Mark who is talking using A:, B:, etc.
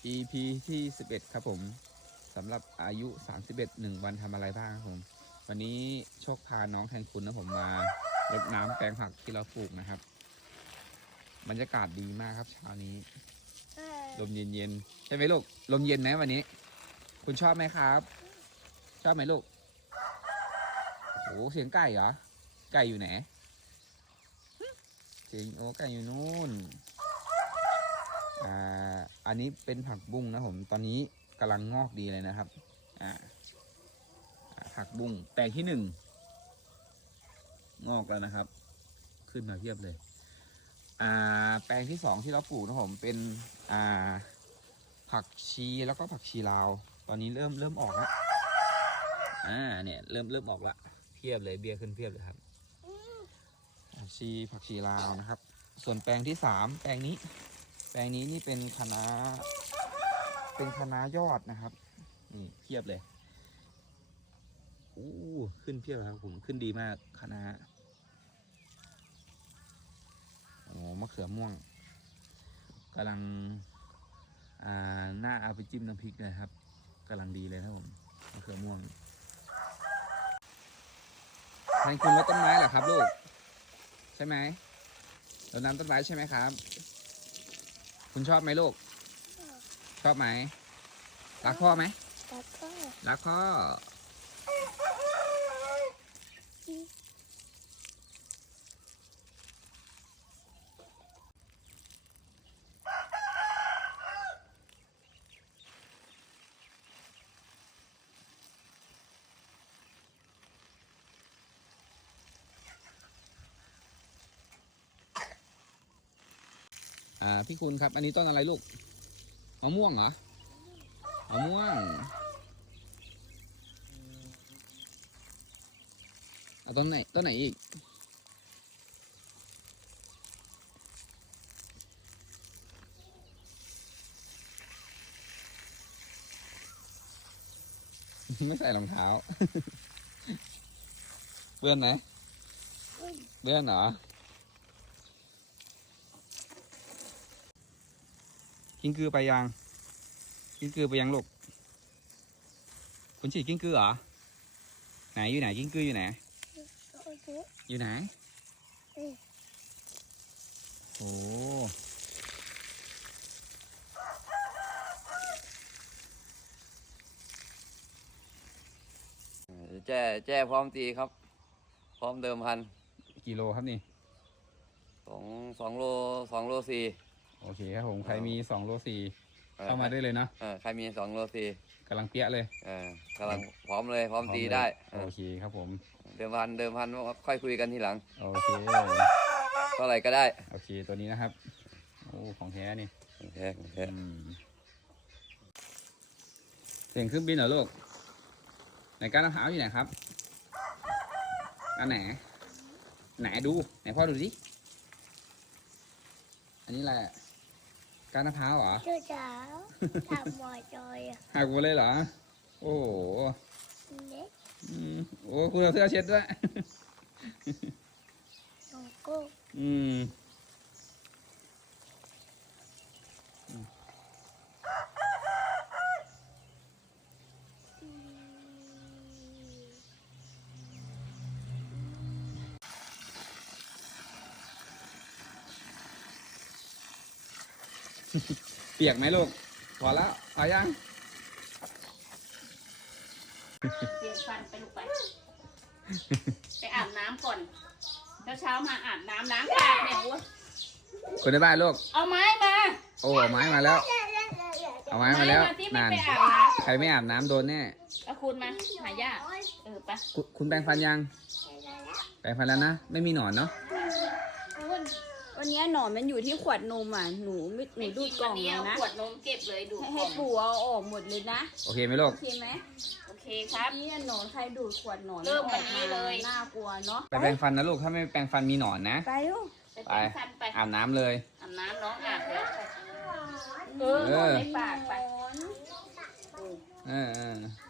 A: EP ที่11ครับผมสำหรับอายุ31 1 วันทำอะไรบ้างครับผมวันนี้โชคพาน้องแทนคุณนะผมมารดน้ำแปลงผักที่เราปลูกนะครับบรรยากาศดีมากครับเช้านี้ลมเย็นๆใช่ไหมลูกลมเย็นไหมวันนี้คุณชอบไหมครับชอบไหมลูกโอ้เสียงไก่เหรอไก่อยู่ไหนเสียงโอ้ไก่อยู่นู่นอันนี้เป็นผักบุ้งนะผมตอนนี้กำลังงอกดีเลยนะครับผักบุ้งแปลงที่1งอกแล้วนะครับขึ้นมาเพียบเลยแปลงที่2ที่เราปลูกนะผมเป็นผักชีแล้วก็ผักชีลาวตอนนี้เริ่มออกแล้วเนี่ยเริ่มออกละเพียบเลยเบี้ยขึ้นเพียบเลยครับผักชีลาวนะครับส่วนแปลงที่3แปลงนี้นี่เป็นคะน้ายอดนะครับนี่เพียบเลยขึ้นเพียบครับผมขึ้นดีมากคะน้ามะเขือม่วงกำลังน่าเอาไปจิ้มน้ำพริกเลยครับกำลังดีเลยครับผมมะเขือม่วงแทนคุณรดต้นไม้เหรอครับลูกใช่ไหมรดน้ำต้นไม้ใช่ไหมครับคุณชอบไหมลูกชอบไหมรักพ่อไหมรักพ่อพี่คุณครับอันนี้ต้นอะไรลูกมะม่วงเหรอมะม่วงต้นไหนอีกไม่ใส่รองเท้าเปื้อนไหมเปื้อนเหรอกิ้งกือไปยังลูกคุณฉีดกิ้งกือเหรอไหนอยู่ไหนกิ้งกืออยู่ไหนอยู่ไหนโอ้
B: แจ้พร้อมตีครับพร้อมเดิมพัน
A: กี่โลครับนี่
B: 2 โล 4
A: โอเคครับผมใครมี2 โล 4เข้ามาได้เลยนะ
B: ใครมี2 โล 4
A: กำลังเปี้ยเลย
B: กำลังพร้อมเลยพร้อมตีได้
A: โอเคครับผม
B: เดิมพันค่อยคุยกันทีหลัง
A: โอเค
B: เท่าไหร่ก็ได้
A: โอเคตัวนี้นะครับของแท้นี่
B: ของแท้
A: เสียงเครื่องบินเหรอลูกไหนก้านมะพร้าวอยู่ไหนครับอันไหนดูไหนพ่อดูสิอันนี้อะไรก้านมะพร้าวเหรอ
C: เช้าทำหมดเลย
A: หักหมดเลยเหรอโอ้โหคุณเอาเสื้อเช็ดด้วย
C: ก็
A: เปียกไหมลูกพอแล้วพอยัง
D: เปลี่ยนฟันไปลูกไปอาบน้ำก่อนเช้ามาอาบน้ำล้างปากเนี่ย
A: คนในบ้านลูก
D: เอาไม้มา
A: เอาไม้มาแล้วเอาไม้มาแล้วนานใครไม่อาบน้ำโดนแน่
D: เอาคุณมาหายาไป
A: คุณแปรงฟันยังแปรงฟันแล้วนะไม่มีหนอนเนาะ
D: วันนี้หนอนมันอยู่ที่ขวดนมหนูดูดกล่องแล้วนะขวดนมเก็บเลยดูให้ปู่เอาออกหมดเลยนะ
A: โอเคไหมลูก
D: โอเคไหมโอเคครับนี่หนอนใครดูดขวดหนอน
C: เริ่มแบบนี้เลย
D: น่ากลัวเนาะ
A: ไปแปรงฟันนะลูกถ้าไม่แปรงฟันมีหนอนนะ
D: ไปลูก
A: ไปอาบน้ำเลย
D: อาบน้ำน้องอาบแล้วหนอนในปากไป